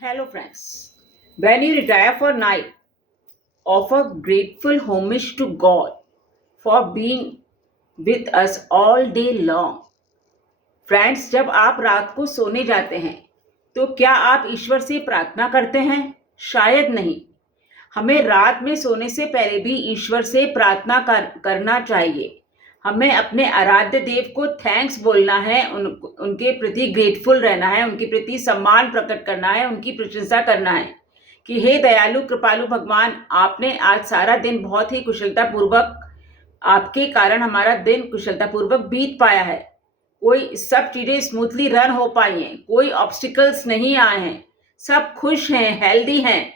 Hello, friends. When you retire for night, offer grateful homage to God for being with us all day long. Friends, जब आप रात को सोने जाते हैं तो क्या आप ईश्वर से प्रार्थना करते हैं? शायद नहीं। हमें रात में सोने से पहले भी ईश्वर से प्रार्थना करना चाहिए। हमें अपने आराध्य देव को थैंक्स बोलना है, उनके प्रति ग्रेटफुल रहना है, उनके प्रति सम्मान प्रकट करना है, उनकी प्रशंसा करना है कि हे दयालु कृपालु भगवान, आपने आज सारा दिन बहुत ही कुशलतापूर्वक, आपके कारण हमारा दिन कुशलतापूर्वक बीत पाया है। कोई सब चीज़ें स्मूथली रन हो पाई हैं, कोई ऑब्स्टिकल्स नहीं आए हैं, सब खुश हैं, हेल्दी हैं।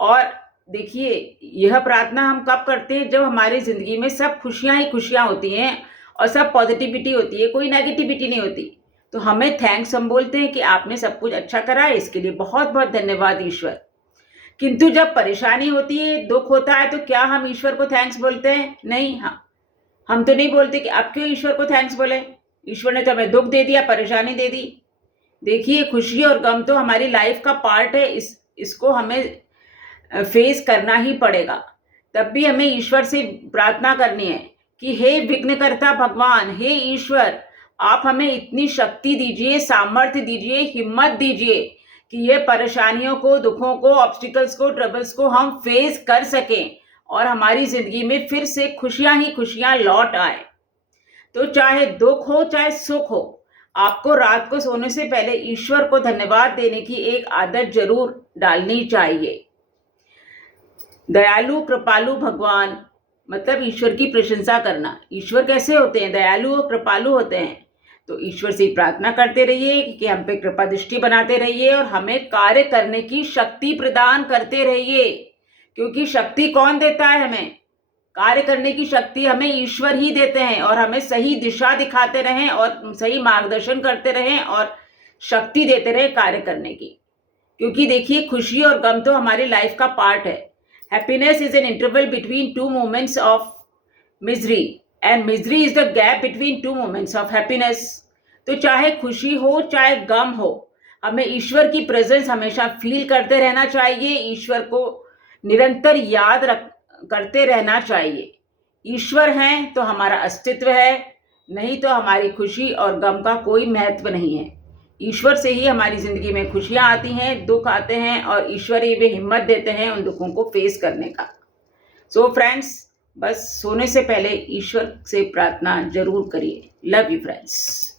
और देखिए, यह प्रार्थना हम कब करते हैं? जब हमारी ज़िंदगी में सब खुशियाँ ही खुशियाँ होती हैं और सब पॉजिटिविटी होती है, कोई नेगेटिविटी नहीं होती। तो हमें थैंक्स हम बोलते हैं कि आपने सब कुछ अच्छा करा है, इसके लिए बहुत बहुत धन्यवाद ईश्वर। किंतु जब परेशानी होती है, दुख होता है, तो क्या हम ईश्वर को थैंक्स बोलते हैं? नहीं। हाँ, हम तो नहीं बोलते कि अब क्यों ईश्वर को थैंक्स बोले, ईश्वर ने तो हमें दुख दे दिया, परेशानी दे दी। देखिए, खुशी और गम तो हमारी लाइफ का पार्ट है, इसको हमें फेस करना ही पड़ेगा। तब भी हमें ईश्वर से प्रार्थना करनी है कि हे विघ्नकर्ता भगवान, हे ईश्वर, आप हमें इतनी शक्ति दीजिए, सामर्थ्य दीजिए, हिम्मत दीजिए कि ये परेशानियों को, दुखों को, ऑब्स्टिकल्स को, ट्रबल्स को हम फेस कर सकें और हमारी ज़िंदगी में फिर से खुशियाँ ही खुशियाँ लौट आए। तो चाहे दुख हो, चाहे सुख हो, आपको रात को सोने से पहले ईश्वर को धन्यवाद देने की एक आदत जरूर डालनी चाहिए। दयालु कृपालु भगवान मतलब ईश्वर की प्रशंसा करना। ईश्वर कैसे होते हैं? दयालु और कृपालु होते हैं। तो ईश्वर से प्रार्थना करते रहिए कि हम पे कृपा दृष्टि बनाते रहिए और हमें कार्य करने की शक्ति प्रदान करते रहिए, क्योंकि शक्ति कौन देता है? हमें कार्य करने की शक्ति हमें ईश्वर ही देते हैं। और हमें सही दिशा दिखाते रहें और सही मार्गदर्शन करते रहें और शक्ति देते रहें कार्य करने की। क्योंकि देखिए, खुशी और गम तो हमारी लाइफ का पार्ट है। Happiness is an interval between two moments of misery and misery is the gap between two moments of happiness. तो चाहे खुशी हो, चाहे गम हो, हमें ईश्वर की प्रेजेंस हमेशा फील करते रहना चाहिए। ईश्वर को निरंतर याद करते रहना चाहिए। ईश्वर हैं तो हमारा अस्तित्व है, नहीं तो हमारी खुशी और गम का कोई महत्व नहीं है। ईश्वर से ही हमारी ज़िंदगी में खुशियाँ आती हैं, दुख आते हैं और ईश्वर ही वे हिम्मत देते हैं उन दुखों को फेस करने का। सो फ्रेंड्स, बस सोने से पहले ईश्वर से प्रार्थना जरूर करिए। Love you friends.